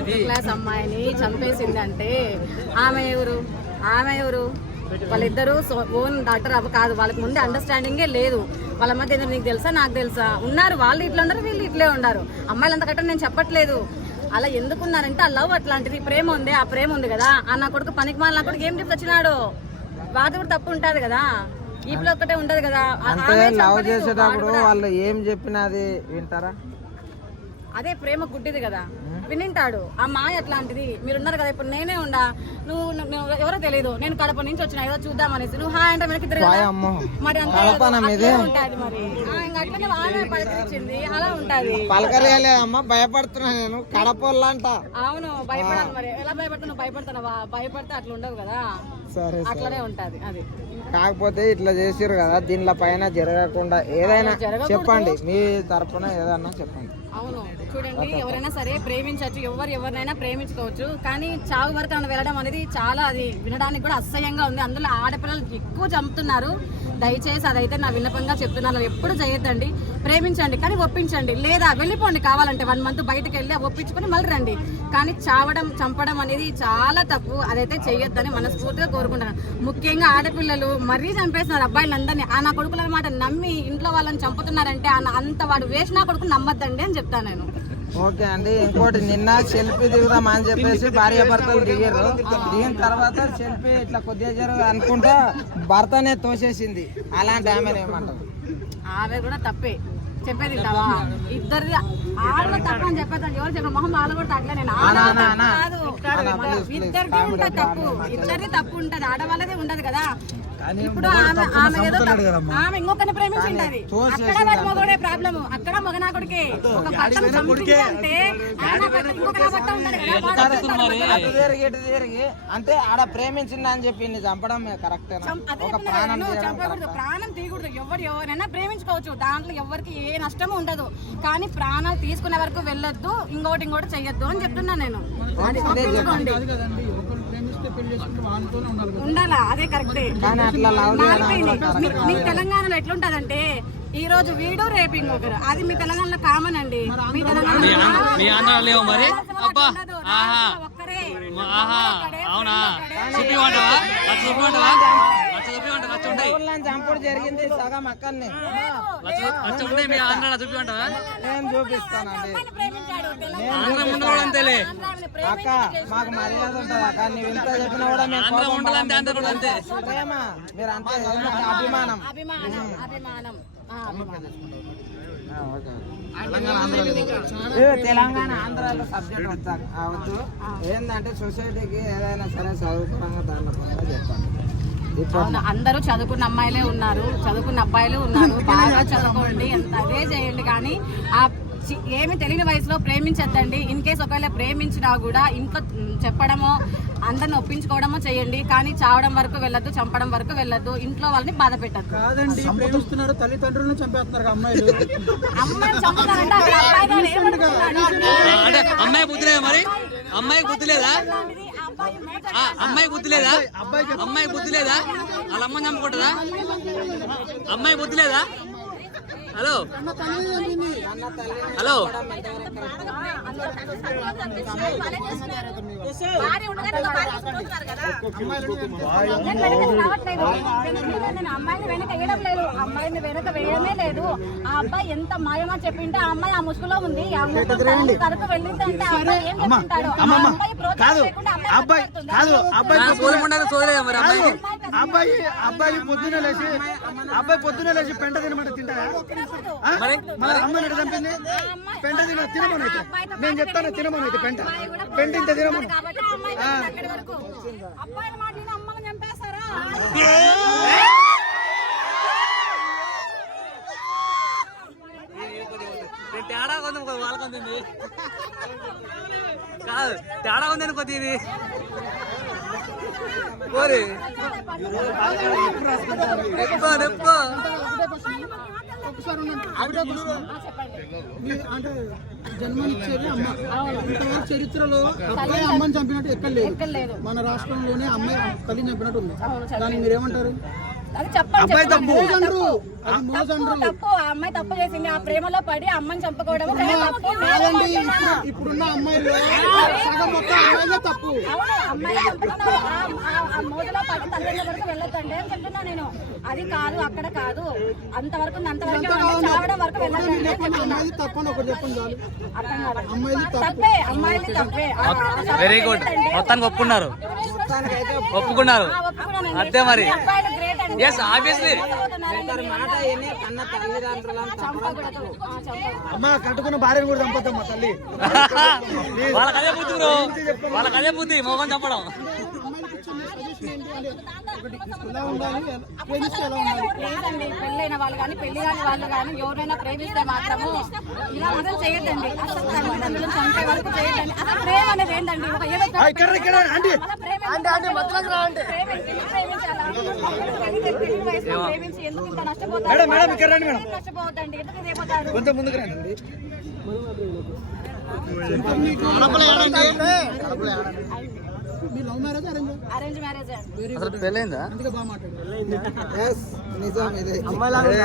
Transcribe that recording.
Middle class అమ్మాయిని చంపేసింది అంటే ఆమె ఎవరు వాళ్ళిద్దరూ ఓన్ డాక్టర్ కాదు, వాళ్ళకి ముందే అండర్స్టాండింగే లేదు. వాళ్ళ మధ్య నీకు తెలుసా నాకు తెలుసా ఉన్నారు, వాళ్ళు ఇట్లా ఉన్నారు వీళ్ళు ఇట్లే ఉన్నారు. అమ్మాయిలు అంత కట్టని నేను చెప్పట్లేదు, అలా ఎందుకున్నారంటే ఆ లవ్ అట్లాంటిది. ప్రేమ ఉంది, ఆ ప్రేమ ఉంది కదా. ఆ నా కొడుకు పనికి మాల, నా కొడుకు ఏం టిప్స్ వచ్చినాడు, వాటి కూడా తప్పు ఉంటుంది కదా, ఈపులో ఒక్కటే ఉంటది కదా. లవ్ చేసేటప్పుడు వాళ్ళు ఏం చెప్పినా అది వింటారా? అదే ప్రేమ గుడ్డిది కదా, వినింటాడు. ఆ మాయ అట్లాంటిది. మీరున్నారు కదా, ఇప్పుడు నేనే ఉండా, నువ్వు ఎవరో తెలియదు, నేను కడప నుంచి వచ్చిన ఏదో చూద్దామనేసి నువ్వు హాయ్ అంటే వెనక్కి తిరిగి మరి అంతా ఉంటుంది. మరి ఇంకా అట్లనే ఆమె పలకరించింది, అలా ఉంటది. పలకరేలేదమ్మా, భయపడుతున్నా నేను కడపల్లంట. అవును భయపడాలి, మరి ఎలా భయపడుతున్నావు? భయపడతానవా? భయపడితే అట్లా ఉండవు కదా, అట్లనే ఉంటది. అది కాకపోతే ఇట్లా చేసిరు కదా, దీనిలో పైన జరగకుండా ఏదైనా చెప్పండి, మీ తరపున ఏదన్నా చెప్పండి. అవును చూడండి, ఎవరైనా సరే ప్రేమించవచ్చు, ఎవరినైనా ప్రేమించుకోవచ్చు, కానీ చావు వరకు అన్న వెళ్ళడం అనేది చాలా, అది వినడానికి కూడా అసహ్యంగా ఉంది. అందులో ఆడపిల్లలు ఎక్కువ చంపుతున్నారు. దయచేసి అదైతే నా విన్నపంగా చెప్తున్నాను, ఎప్పుడు చేయొద్దండి. ప్రేమించండి కానీ ఒప్పించండి, లేదా వెళ్ళిపోండి కావాలంటే 1 month బయటకు వెళ్ళి ఒప్పించుకొని మళ్ళీ రండి. కానీ చంపడం అనేది చాలా తప్పు, అదైతే చేయొద్దని మనస్ఫూర్తిగా కోరుకుంటున్నాను. ముఖ్యంగా ఆడపిల్లలు మరీ చంపేస్తున్నారు అబ్బాయిలందరినీ. ఆ నా కొడుకుల మాట నమ్మి ఇంట్లో వాళ్ళని చంపుతున్నారంటే అంత వాడు వేసిన కొడుకు నమ్మద్దండి అని చెప్తాను నేను. ఓకే అండి, ఇంకోటి నిన్న సెల్ఫీ దిగుదాం అని చెప్పేసి భార్య భర్తలు దిగారు. దిగిన తర్వాత సెల్ఫీ ఇట్లా కొద్దిగా అనుకుంటా భర్తనే తోసేసింది. అలాంటి ఆమె ఏమంటారు? ఆమె కూడా తప్పే, చెప్పేది కావా? ఇద్దరిది ఆడ తప్ప అని చెప్పేది ఎవరు చెప్పారు? మొహం ఆడ కూడా తగ్గలే. నేను కాదు, ఇద్దరిది ఉంటది తప్పు, ఇద్దరిది తప్పు ఉంటది, ఆడవాళ్ళదే ఉండదు కదా. ఇప్పుడు ఆమె ఏదో ఆమె ఇంకొకరిని ప్రేమించింటది, అక్కడ వాడి మగోడే ప్రాబ్లమ్, అక్కడ మగనాకుడికి ఒక భర్తను చంపుతుంది అంటే ఇంకొక భర్త ఉండదు కదా. అంటే ఆడ ప్రేమించింది అని చెప్పి చంపడం కరెక్ట్? చంపకూడదు, ప్రాణం తీయకూడదు. ఎవరైనా ప్రేమించుకోవచ్చు, దాంట్లో ఎవరికి ఏ నష్టము ఉండదు. కానీ ప్రాణాలు తీసుకునే వరకు వెళ్ళొద్దు, ఇంకోటి చెయ్యొద్దు అని చెప్తున్నా నేను. ఉండాలా, అదే కరెక్టే. మీ తెలంగాణలో ఎట్లుంటదంటే ఈ రోజు వీడు రేపు ఇంకొకరు, అది మీ తెలంగాణలో కామన్ అండి. మీ తెలంగాణలో ఒక్కరే చంపుడు జరిగింది సగం అక్కడనే. నేను చూపిస్తానండి అక్క, మాకు మర్యాద ఉంటది అక్క, నువ్వు ఇంత చెప్పినా కూడా మేము ప్రేమ, మీరు అంతే అభిమానం. తెలంగాణ ఆంధ్రాలో సబ్జెక్ట్ అవచ్చు ఏంటంటే సొసైటీకి ఏదైనా సరే చదువుకోవడంగా దాంట్లో చెప్పండి. అందరూ చదువుకున్న అమ్మాయిలే ఉన్నారు, చదువుకున్న అబ్బాయిలు ఉన్నారు. బాగా చదువుకోండి, అదే చేయండి. కానీ ఆ ఏమి తెలియని వయసులో ప్రేమించద్దండి. ఇన్ కేసు ఒకవేళ ప్రేమించినా కూడా ఇంట్లో చెప్పడమో అందరిని ఒప్పించుకోవడమో చేయండి, కానీ చావడం వరకు వెళ్ళొద్దు, చంపడం వరకు వెళ్ళొద్దు, ఇంట్లో వాళ్ళని బాధ పెట్టద్దు. కాదండి, ప్రేమిస్తున్నారు, తల్లిదండ్రులను చంపేస్తున్నారు అమ్మాయిలు. అమ్మాయిని చంపుతారంటే అమ్మాయి బుద్ధి లేదా? మరి అమ్మాయికి బుద్ధి లేదా? అమ్మాయి బుద్ధి లేదా? అమ్మాయి బుద్ధి లేదా? వాళ్ళ అమ్మని చంపుకుంటుందా? అమ్మాయి బుద్ధి లేదా? హలో హలో, అమ్మాయిని వెనక వేయడం లేదు, అమ్మాయిని వెనక వేయడమే లేదు. ఆ అబ్బాయి ఎంత మాయమా చెప్పింటే ఆ అమ్మాయి ఆ ముసుగులో ఉంది, ఆ ముసుగు తరకు వెళ్ళిందంటే అబ్బాయి పొద్దున లేచి పెంట తినమంటే తింటారా? అమ్మాయి చంపింది పెంట తినమని అయితే నేను చెప్తాను, తినమని అయితే పెంట ఇంత తినమని. తేడా ఉంది వాళ్ళకంది కాదు, తేడా ఉందని కొద్ది ఇది కోరి అంటే జన్మనిచ్చేది అమ్మ. ఇంతవరకు చరిత్రలో అబ్బాయి అమ్మని చంపినట్టు ఎక్కలేదు. మన రాష్ట్రంలోనే అమ్మాయి తల్లిని చంపినట్టు ఉంది. దానికి మీరేమంటారు? అది చెప్పండి అబ్బాయి తప్పు. తప్పు ఆ అమ్మాయి తప్పు చేసింది ఆ ప్రేమలో పడి అమ్మని చంపుకోవడం తప్పు. ఇప్పుడున్న అమ్మాయిలు సగం మొత్తం అమ్మాయిలే తప్పు. అవును, అమ్మాయి చంపుకున్నారు. ఆ మోజులో పడి తల్లిదండ్రుల వరకు వెళ్ళొద్దండి అని చెప్తున్నా నేను. అది కాదు, అక్కడ కాదు, అంతవరకు చావడం వరకు వెళ్ళొద్దండి అని చెప్తున్నా. తప్పని ఒకటి చెప్పండి చాలు. అర్థం కాదు. తప్పే, అమ్మాయిలు తప్పే. వెరీ గుడ్, మొత్తానికి ఒప్పుకున్నారు, ఒప్పుకున్నారు అంతే మరి. Yes obviously. మాట విని కన్న తల్లిదండ్రులను చంపకూడదు. అమ్మ కట్టుకున్న భార్యను కూడా చంపొద్దమ్మా తల్లి. వాళ్ళకి అదే బుద్ధి బ్రో, వాళ్ళకి అదే బుద్ధి, మోహన్ చంపడం. లేదండి, పెళ్ళైన వాళ్ళు కానీ పెళ్లి కాని వాళ్ళు కానీ ఎవరైనా ప్రేమిస్తే మాత్రము ఇలా మాత్రం చేయొద్దండి. అసలు తల్లిదండ్రులను చంపే వరకు చేయొద్దండి. అసలు ప్రేమ అనేది ఏంటండి? ఒక ఏదో ఇక్కడ ఆంటీ ప్రేమించి ఎందుకు ఇంత నష్టపోతారు? మేడం ఇక్కడ రండి మేడం. నష్టపోవద్దండి, ఎందుకు ఇదేపోతారు? కొంచెం ముందుకు రండి. అరేంజ్ మ్యారేజ్ అండి. అసలు పెళ్ళైందా? నిజం ఇదే.